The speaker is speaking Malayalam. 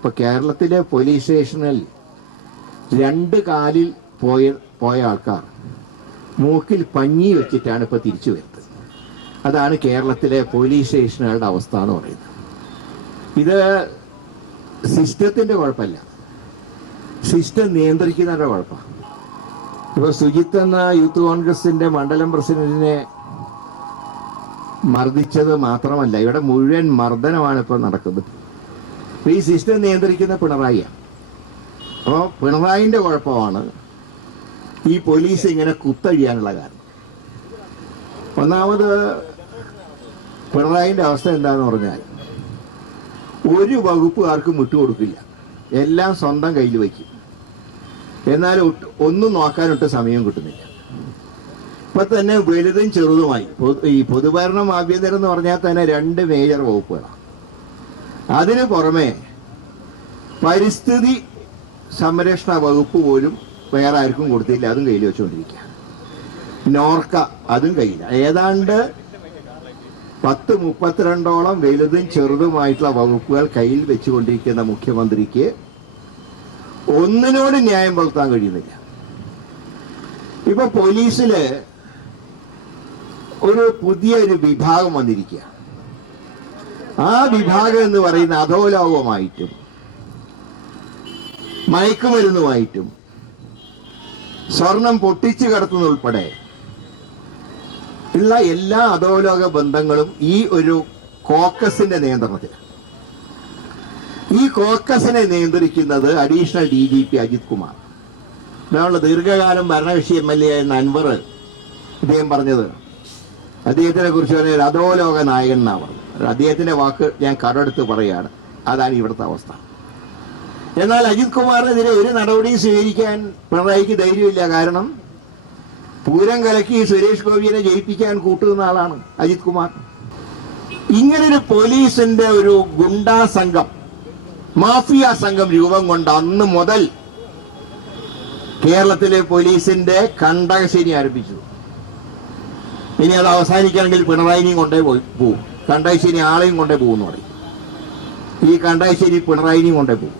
ഇപ്പൊ കേരളത്തിലെ പോലീസ് സ്റ്റേഷനിൽ 2 കാലിൽ പോയ ആൾക്കാർ മൂക്കിൽ പഞ്ഞി വെച്ചിട്ടാണ് ഇപ്പൊ തിരിച്ചു വരുന്നത്. അതാണ് കേരളത്തിലെ പോലീസ് സ്റ്റേഷനുകളുടെ അവസ്ഥ എന്ന് പറയുന്നത്. ഇത് സിസ്റ്റത്തിന്റെ കുഴപ്പമല്ല, സിസ്റ്റം നിയന്ത്രിക്കുന്നവരുടെ കുഴപ്പമാണ്. ഇപ്പൊ സുജിത്ത് എന്ന യൂത്ത് കോൺഗ്രസിന്റെ മണ്ഡലം പ്രസിഡന്റിനെ മർദ്ദിച്ചത് മാത്രമല്ല, ഇവിടെ മുഴുവൻ മർദ്ദനമാണ് ഇപ്പോൾ നടക്കുന്നത്. ഈ സിസ്റ്റം നിയന്ത്രിക്കുന്ന പിണറായിയാണ്. അപ്പോൾ പിണറായിന്റെ കുഴപ്പമാണ് ഈ പോലീസ് ഇങ്ങനെ കുത്തഴിയാനുള്ള കാരണം. ഒന്നാമത് പിണറായിന്റെ അവസ്ഥ എന്താന്ന് പറഞ്ഞാൽ ഒരു വകുപ്പുകാർക്കും വിട്ടുകൊടുക്കില്ല, എല്ലാം സ്വന്തം കയ്യിൽ വയ്ക്കും. എന്നാൽ ഒന്നും നോക്കാനൊട്ട് സമയം കിട്ടുന്നില്ല. ഇപ്പൊ തന്നെ വലുതും ചെറുതുമായി ഈ പൊതുഭരണം ആഭ്യന്തരം എന്ന് പറഞ്ഞാൽ തന്നെ 2 മേജർ വകുപ്പുകളാണ്. അതിനു പുറമെ പരിസ്ഥിതി സംരക്ഷണ വകുപ്പ് പോലും വേറെ ആർക്കും കൊടുത്തില്ല, അതും കയ്യിൽ വെച്ചുകൊണ്ടിരിക്കുക. നോർക്ക അതും കയ്യില്ല. ഏതാണ്ട് 10-32ഓളം വലുതും ചെറുതുമായിട്ടുള്ള വകുപ്പുകൾ കയ്യിൽ വെച്ചുകൊണ്ടിരിക്കുന്ന മുഖ്യമന്ത്രിക്ക് ഒന്നിനോട് ന്യായം പുലർത്താൻ കഴിയുന്നില്ല. ഇപ്പൊ പോലീസില് ഒരു പുതിയൊരു വിഭാഗം വന്നിരിക്കുക. ആ വിഭാഗം എന്ന് പറയുന്ന അധോലോകമായിട്ടും മയക്കുമരുന്നുമായിട്ടും സ്വർണം പൊട്ടിച്ചു കടത്തുന്നതുൾപ്പെടെ ഉള്ള എല്ലാ അധോലോക ബന്ധങ്ങളും ഈ ഒരു കോക്കസിന്റെ നിയന്ത്രണത്തിൽ. ഈ കോക്കസിനെ നിയന്ത്രിക്കുന്നത് അഡീഷണൽ DGP അജിത് കുമാർ. ഇതാണ് ദീർഘകാലം ഭരണകക്ഷി MLA ആയിരുന്ന അൻവർ അദ്ദേഹം പറഞ്ഞത്. അദ്ദേഹത്തിനെ കുറിച്ച് പറഞ്ഞ ഒരു അധോലോക നായകൻ എന്നാണ് പറഞ്ഞത്. അദ്ദേഹത്തിന്റെ വാക്ക് ഞാൻ കടമെടുത്ത് പറയുകയാണ്. അതാണ് ഇവിടുത്തെ അവസ്ഥ. എന്നാൽ അജിത് കുമാറിനെതിരെ ഒരു നടപടിയും സ്വീകരിക്കാൻ പിണറായിക്ക് ധൈര്യമില്ല. കാരണം പൂരം കലക്കി സുരേഷ് ഗോപിയെ ജയിപ്പിക്കാൻ കൂട്ടുന്ന ആളാണ് അജിത് കുമാർ. ഇങ്ങനൊരു പോലീസിന്റെ ഒരു ഗുണ്ടാ സംഘം, മാഫിയ സംഘം രൂപം കൊണ്ട അന്ന് മുതൽ കേരളത്തിലെ പോലീസിന്റെ കണ്ടകശേരി ആരംഭിച്ചു. ഇനി അത് അവസാനിക്കണമെങ്കിൽ പിണറായിനെയും കൊണ്ടേ പോവും. കണ്ടകശ്ശേരി ആളെയും കൊണ്ടേ പോകുമെന്ന് പറയും. ഈ കണ്ടകശ്ശേരി പിണറായിനെയും കൊണ്ടേ പോകും.